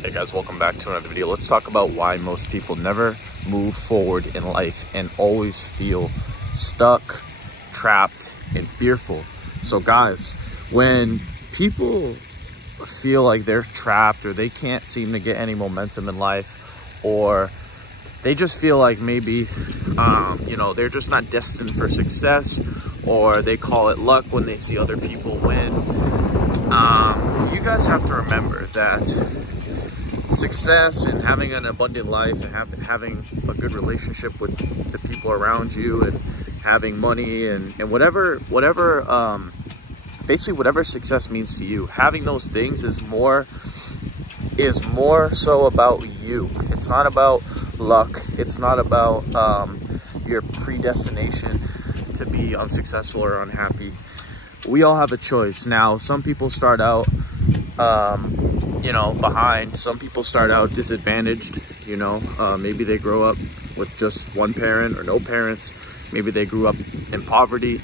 Hey guys, welcome back to another video. Let's talk about why most people never move forward in life and always feel stuck, trapped, and fearful. So guys, when people feel like they're trapped or they can't seem to get any momentum in life, or they just feel like maybe, they're just not destined for success, or they call it luck when they see other people win, you guys have to remember that success and having an abundant life and having a good relationship with the people around you and having money and whatever basically whatever success means to you, having those things is more so about you. It's not about luck. It's not about your predestination to be unsuccessful or unhappy. We all have a choice. Now, some people start out behind. Some people start out disadvantaged. Maybe they grow up with just one parent or no parents. Maybe they grew up in poverty.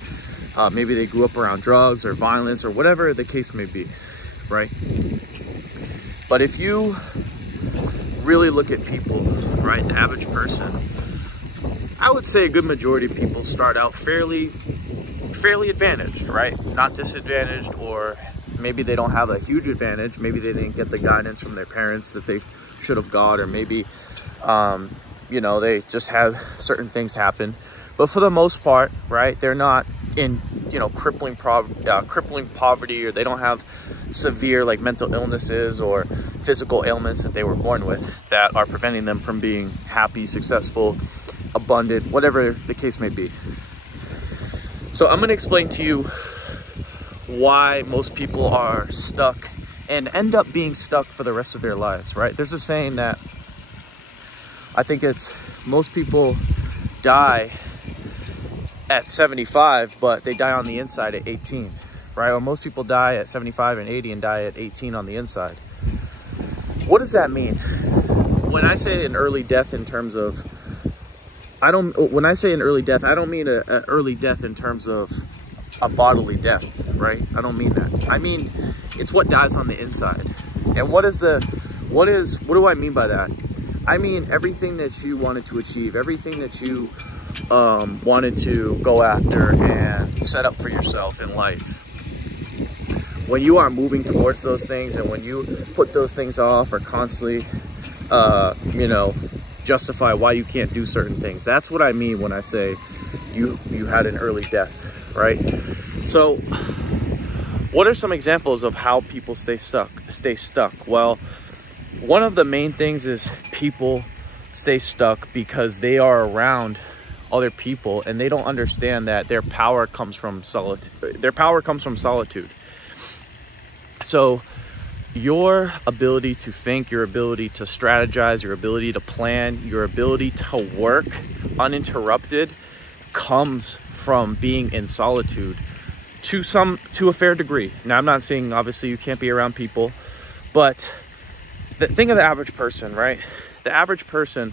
Maybe they grew up around drugs or violence or whatever the case may be, right? But if you really look at people, right, the average person, I would say a good majority of people start out fairly advantaged, right? Not disadvantaged, or maybe they don't have a huge advantage. Maybe they didn't get the guidance from their parents that they should have got, or maybe, they just have certain things happen. But for the most part, right, they're not in, crippling poverty, or they don't have severe like mental illnesses or physical ailments that they were born with that are preventing them from being happy, successful, abundant, whatever the case may be. So I'm going to explain to you why most people are stuck and end up being stuck for the rest of their lives, right? There's a saying that I think it's most people die at 75, but they die on the inside at 18, right? Or most people die at 75 and 80 and die at 18 on the inside. What does that mean? When I say an early death in terms of, when I say an early death, I don't mean an early death in terms of a bodily death, right? I don't mean that. I mean, it's what dies on the inside. And what do I mean by that? I mean, everything that you wanted to achieve, everything that you wanted to go after and set up for yourself in life. When you are moving towards those things, and when you put those things off or constantly, justify why you can't do certain things. That's what I mean when I say you had an early death, right? So what are some examples of how people stay stuck? Well, one of the main things is people stay stuck because they are around other people and they don't understand that their power comes from solitude. So your ability to think, your ability to strategize, your ability to plan, your ability to work uninterrupted comes from being in solitude to a fair degree. Now, I'm not saying obviously you can't be around people, but think of the average person, right? The average person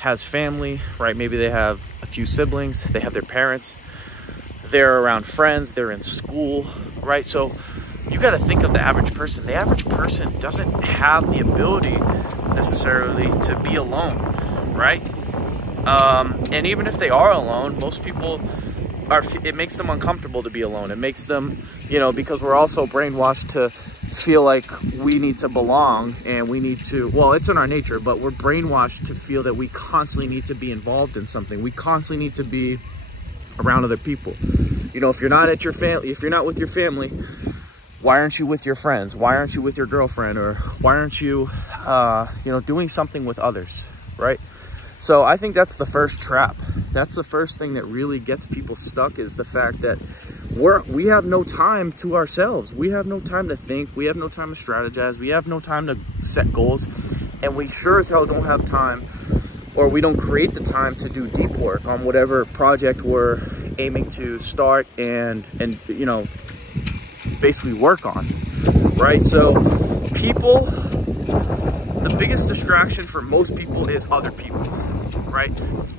has family, right? Maybe they have a few siblings, they have their parents, they're around friends, they're in school, right? So you got to think of the average person. The average person doesn't have the ability necessarily to be alone, right? And even if they are alone, most people it makes them uncomfortable to be alone. It makes them, because we're also brainwashed to feel like we need to belong and we need to, well, it's in our nature, but we're brainwashed to feel that we constantly need to be involved in something. We constantly need to be around other people. If you're not at your family, if you're not with your family, why aren't you with your friends? Why aren't you with your girlfriend? Or why aren't you, doing something with others, right? So I think that's the first trap. That's the first thing that really gets people stuck, is the fact that we have no time to ourselves. We have no time to think. We have no time to strategize. We have no time to set goals. And we sure as hell don't have time, or we don't create the time to do deep work on whatever project we're aiming to start and basically work on, right? So the biggest distraction for most people is other people, right?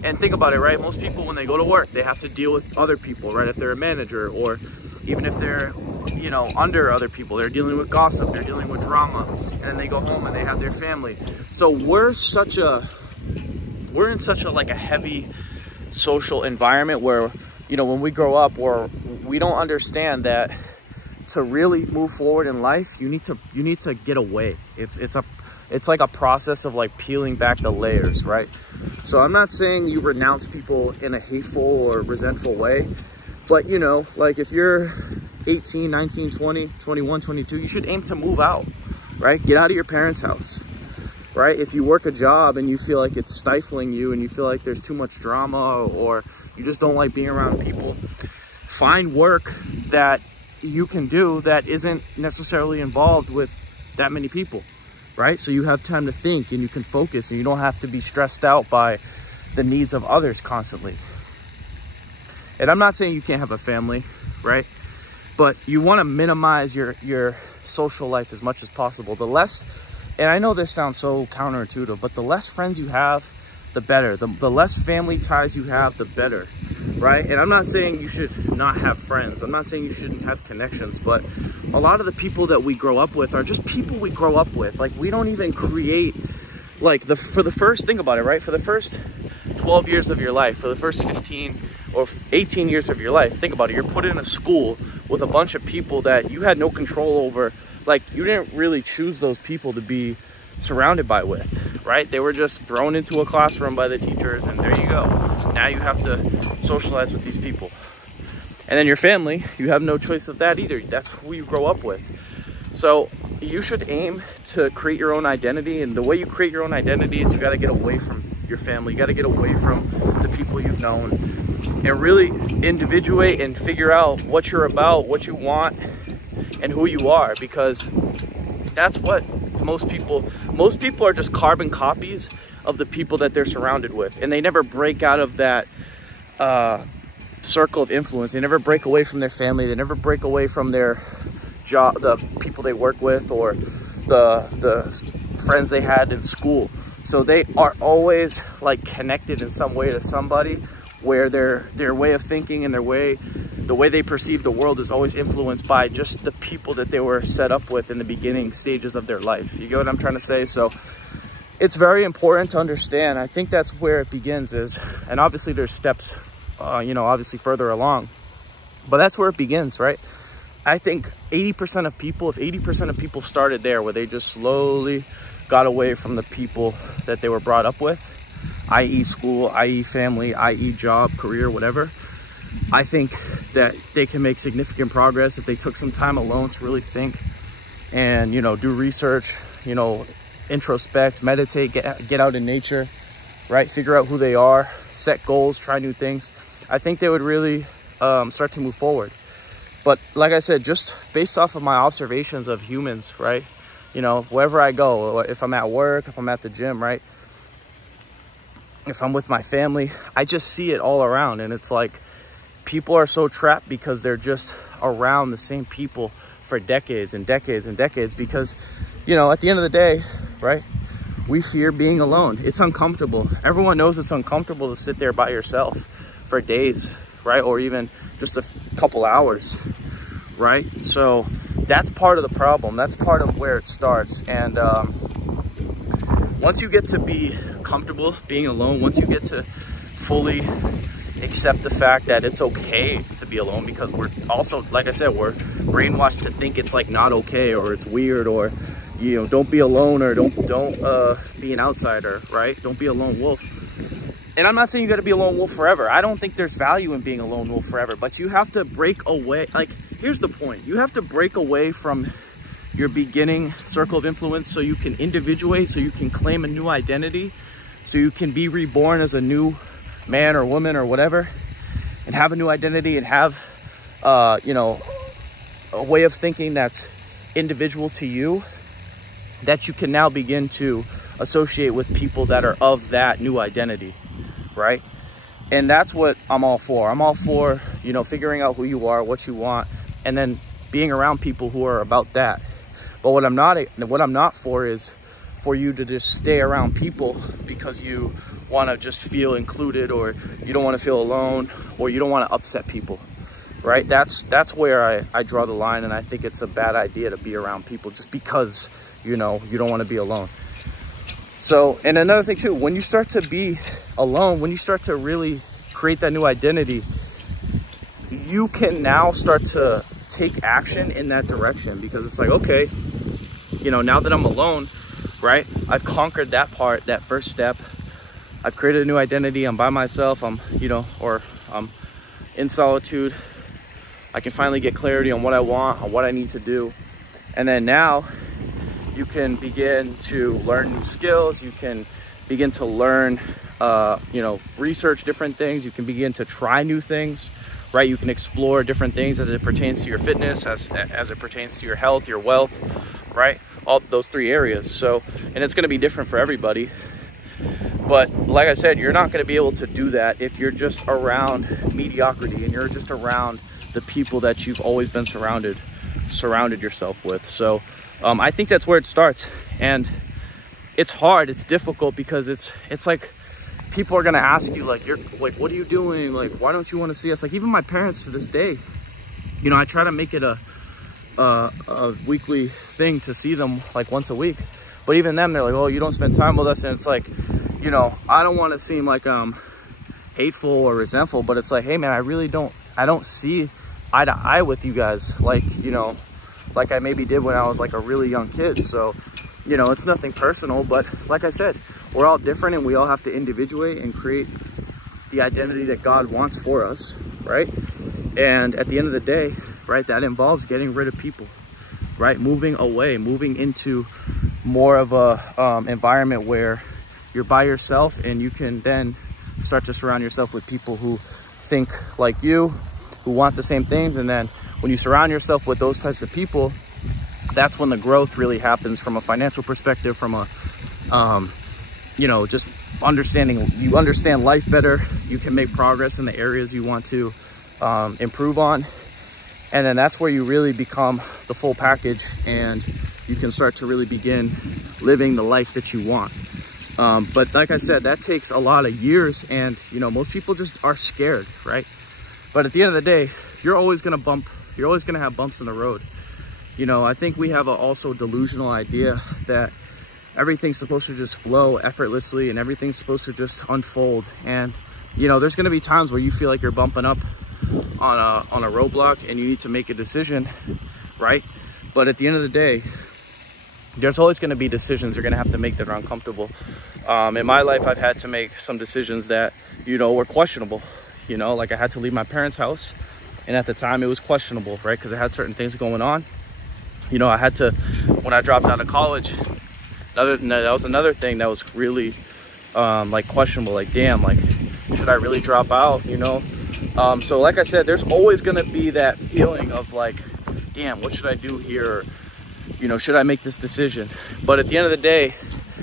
And think about it, right? Most people, when they go to work, they have to deal with other people, right? If they're a manager, or even if they're you know, under other people. They're dealing with gossip, they're dealing with drama, and then they go home and they have their family. So we're in such a like a heavy social environment where, you know, when we grow up, we don't understand that to really move forward in life, you need to get away. It's like a process of like peeling back the layers, right? So I'm not saying you renounce people in a hateful or resentful way, but you know, like if you're 18, 19, 20, 21, 22, you should aim to move out, right? Get out of your parents' house, right? If you work a job and you feel like it's stifling you and you feel like there's too much drama or you just don't like being around people, find work that you can do that isn't necessarily involved with that many people, right? So you have time to think and you can focus and you don't have to be stressed out by the needs of others constantly. And I'm not saying you can't have a family, right? But you want to minimize your social life as much as possible. The less, and I know this sounds so counterintuitive, but the less friends you have, the better. The less family ties you have, the better, right? And I'm not saying you should not have friends. I'm not saying you shouldn't have connections, but a lot of the people that we grow up with are just people we grow up with. Like, we don't even create, like, for the first, think about it, right? For the first 12 years of your life, for the first 15 or 18 years of your life, think about it. You're put in a school with a bunch of people that you had no control over. Like, you didn't really choose those people to be surrounded by with, right? They were just thrown into a classroom by the teachers, and there you go. Now you have to socialize with these people. And then your family, you have no choice of that either. That's who you grow up with. So you should aim to create your own identity, and the way you create your own identity is you got to get away from your family. You got to get away from the people you've known and really individuate and figure out what you're about, what you want, and who you are, because that's what most people are just carbon copies of the people that they're surrounded with, and they never break out of that circle of influence. They never break away from their family. They never break away from their job, the people they work with, or the friends they had in school. So they are always like connected in some way to somebody, where their way of thinking and the way they perceive the world is always influenced by just the people that they were set up with in the beginning stages of their life. You get what I'm trying to say? So it's very important to understand. I think that's where it begins is, and obviously there's steps, you know, obviously further along, but that's where it begins, right? I think 80% of people, if 80% of people started there, where they just slowly got away from the people that they were brought up with, i.e. school, i.e. family, i.e. job, career, whatever, I think that they can make significant progress if they took some time alone to really think and, you know, do research, you know, introspect, meditate, get out in nature, right? Figure out who they are, set goals, try new things. I think they would really start to move forward. But like I said, just based off of my observations of humans, right? You know, wherever I go, if I'm at work, if I'm at the gym, right? If I'm with my family, I just see it all around. And it's like, people are so trapped because they're just around the same people for decades and decades and decades, because, you know, at the end of the day, right, we fear being alone. It's uncomfortable. Everyone knows it's uncomfortable to sit there by yourself for days, right? Or even just a couple hours, right? So that's part of the problem. That's part of where it starts. And once you get to be comfortable being alone, once you get to fully accept the fact that it's okay to be alone, because we're also, like I said, we're brainwashed to think it's like not okay, or it's weird, or, you know, don't be alone, or don't be an outsider, right? Don't be a lone wolf. And I'm not saying you got to be a lone wolf forever. I don't think there's value in being a lone wolf forever, but you have to break away. Like, here's the point. You have to break away from your beginning circle of influence so you can individuate, so you can claim a new identity, so you can be reborn as a new man or woman or whatever, and have a new identity and have, you know, a way of thinking that's individual to you, that you can now begin to associate with people that are of that new identity, right? And that's what I'm all for. I'm all for, you know, figuring out who you are, what you want, and then being around people who are about that. But what I'm not for is for you to just stay around people because you want to just feel included, or you don't want to feel alone, or you don't want to upset people, right? That's where I draw the line, and I think it's a bad idea to be around people just because, you know, you don't want to be alone. So, and another thing too, when you start to be alone, when you start to really create that new identity, you can now start to take action in that direction, because it's like, okay, you know, now that I'm alone, right, I've conquered that part, that first step. I've created a new identity. I'm by myself. I'm, you know, or I'm in solitude. I can finally get clarity on what I want, on what I need to do. And then now you can begin to learn new skills. You can begin to learn, you know, research different things. You can begin to try new things, right? You can explore different things as it pertains to your fitness, as it pertains to your health, your wealth, right? All those three areas. So, and it's going to be different for everybody. But like I said, you're not going to be able to do that if you're just around mediocrity and you're just around the people that you've always been surrounded yourself with. So I think that's where it starts. And it's hard, it's difficult, because it's like people are going to ask you, like, you're like, what are you doing? Like, why don't you want to see us? Like, even my parents to this day, you know, I try to make it a weekly thing to see them like once a week. But even them, they're like, oh, you don't spend time with us. And it's like, you know, I don't want to seem like hateful or resentful, but it's like, hey man, I don't see eye to eye with you guys, like, you know, like I maybe did when I was like a really young kid. So, you know, it's nothing personal, but like I said, we're all different and we all have to individuate and create the identity that God wants for us, right? And at the end of the day, right, that involves getting rid of people, right? Moving away, moving into more of a environment where you're by yourself, and you can then start to surround yourself with people who think like you, who want the same things. And then when you surround yourself with those types of people, that's when the growth really happens from a financial perspective, from a, you know, just understanding, you understand life better. You can make progress in the areas you want to improve on. And then that's where you really become the full package, and you can start to really begin living the life that you want. But like I said, that takes a lot of years, and, you know, most people just are scared, right? But at the end of the day, you're always going to have bumps in the road. You know, I think we have a also delusional idea that everything's supposed to just flow effortlessly and everything's supposed to just unfold. And, you know, there's going to be times where you feel like you're bumping up on a roadblock and you need to make a decision, right? But at the end of the day, there's always going to be decisions you're going to have to make that are uncomfortable. In my life, I've had to make some decisions that, you know, were questionable. You know, like I had to leave my parents' house, and at the time it was questionable, right? Because I had certain things going on. You know, I had to, when I dropped out of college, that was another thing that was really like questionable. Like, damn, like, should I really drop out, you know? So like I said, there's always going to be that feeling of like, damn, what should I do here? You know, should I make this decision? But at the end of the day,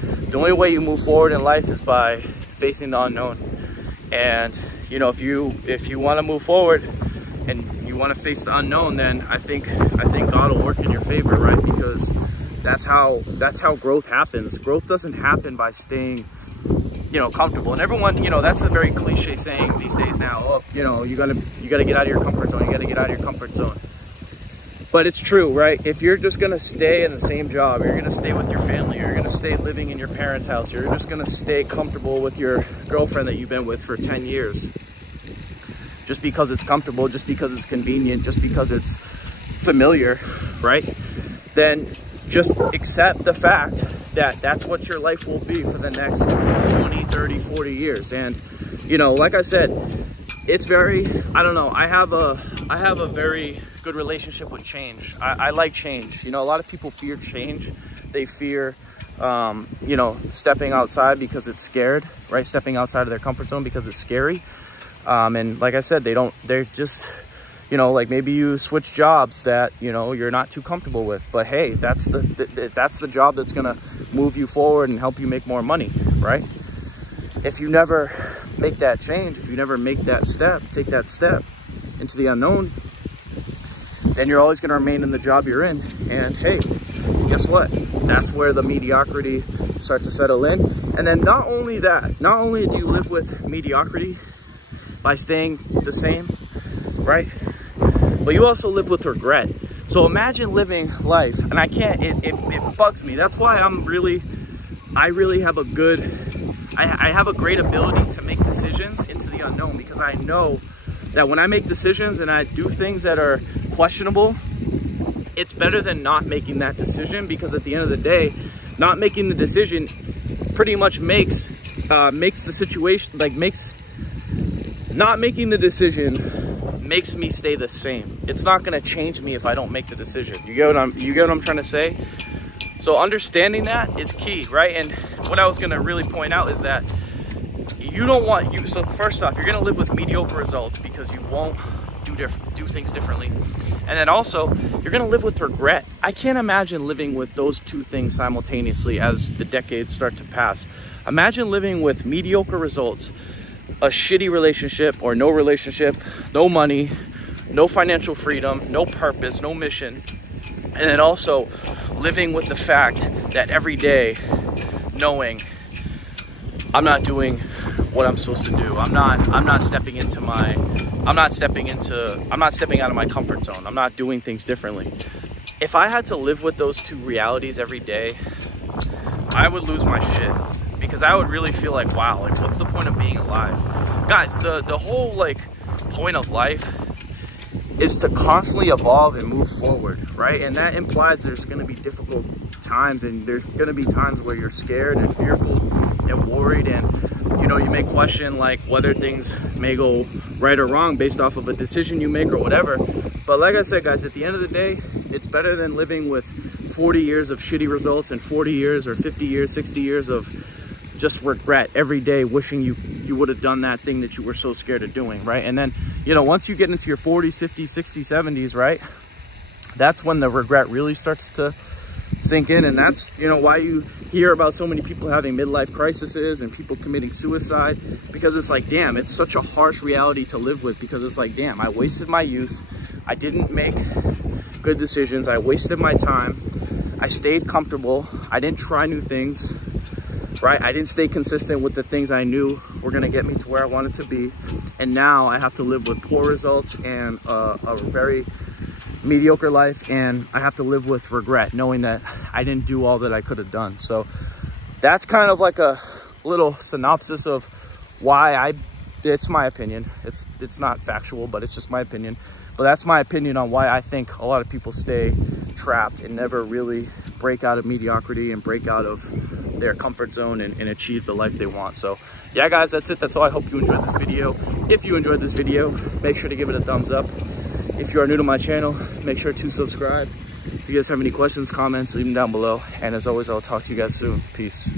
the only way you move forward in life is by facing the unknown. And, you know, if you want to move forward and you want to face the unknown, then I think God will work in your favor, right? Because that's how growth happens. Growth doesn't happen by staying, you know, comfortable. And everyone, you know, that's a very cliche saying these days now. Oh, you know, you gotta get out of your comfort zone. You gotta get out of your comfort zone. But it's true, right? If you're just gonna stay in the same job, you're gonna stay with your family, you're gonna stay living in your parents' house, you're just gonna stay comfortable with your girlfriend that you've been with for 10 years. Just because it's comfortable, just because it's convenient, just because it's familiar, right? Then just accept the fact that that's what your life will be for the next 20, 30, 40 years. And, you know, like I said, it's very, I don't know, I have a very good relationship with change. I like change. You know, a lot of people fear change. They fear, you know, stepping outside because it's scared, right? Stepping outside of their comfort zone because it's scary. And like I said, they're just, you know, like maybe you switch jobs that, you know, you're not too comfortable with, but hey, that's the job that's going to move you forward and help you make more money, right? If you never make that change, if you never make that step, take that step into the unknown, then you're always going to remain in the job you're in. And hey, guess what? That's where the mediocrity starts to settle in. And then not only that, not only do you live with mediocrity by staying the same, right? but you also live with regret. So imagine living life, and I can't, it bugs me. That's why I really have a I have a great ability to make decisions into the unknown, because I know that when I make decisions and I do things that are questionable, it's better than not making that decision, because at the end of the day, not making the decision pretty much makes the situation, like not making the decision makes me stay the same. It's not gonna change me if I don't make the decision. You get what I'm trying to say? So understanding that is key, right? And what I was gonna really point out is that so first off, you're gonna live with mediocre results because you won't do things differently. And then also, you're gonna live with regret. I can't imagine living with those two things simultaneously as the decades start to pass. Imagine living with mediocre results, a shitty relationship or no relationship, no money, no financial freedom, no purpose, no mission. And then also living with the fact that every day knowing I'm not doing what I'm supposed to do. I'm not stepping out of my comfort zone. I'm not doing things differently. If I had to live with those two realities every day, I would lose my shit, because I would really feel like, wow, like what's the point of being alive? Guys, the whole like point of life is to constantly evolve and move forward, right? And that implies there's going to be difficult times, and there's going to be times where you're scared and fearful and worried, and you know, you may question like whether things may go right or wrong based off of a decision you make or whatever. But like I said, guys, at the end of the day, it's better than living with 40 years of shitty results and 40 years or 50 years, 60 years of just regret every day, wishing you would have done that thing that you were so scared of doing, right? And then, you know, once you get into your 40s, 50s, 60s, 70s, right, that's when the regret really starts to sink in. And that's, you know, why you hear about so many people having midlife crises and people committing suicide, because it's like, damn, it's such a harsh reality to live with, because it's like, damn, I wasted my youth, I didn't make good decisions, I wasted my time, I stayed comfortable, I didn't try new things, right? I didn't stay consistent with the things I knew were gonna get me to where I wanted to be, and now I have to live with poor results and a very mediocre life, and I have to live with regret, knowing that I didn't do all that I could have done. So that's kind of like a little synopsis of why it's my opinion. It's not factual, but it's just my opinion. But that's my opinion on why I think a lot of people stay trapped and never really break out of mediocrity and break out of their comfort zone and achieve the life they want. So yeah, guys, that's it. That's all. I hope you enjoyed this video. If you enjoyed this video, make sure to give it a thumbs up. If you are new to my channel, make sure to subscribe. If you guys have any questions, comments, leave them down below. And as always, I'll talk to you guys soon. Peace.